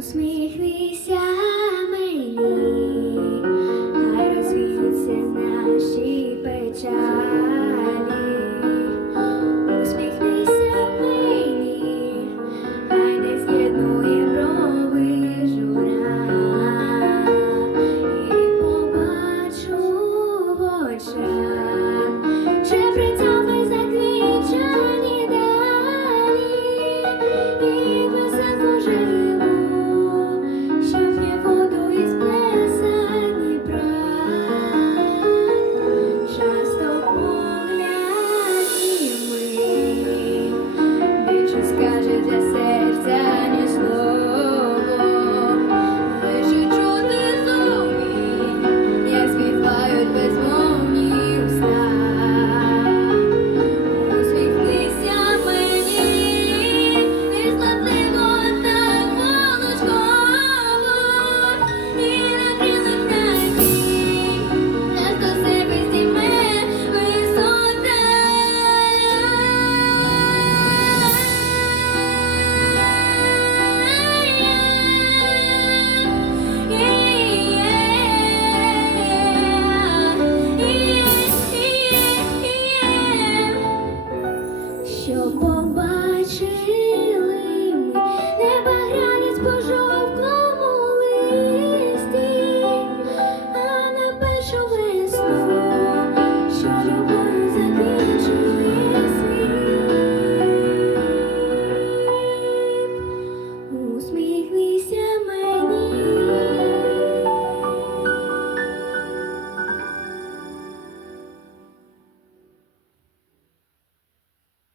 усміхнися. 有过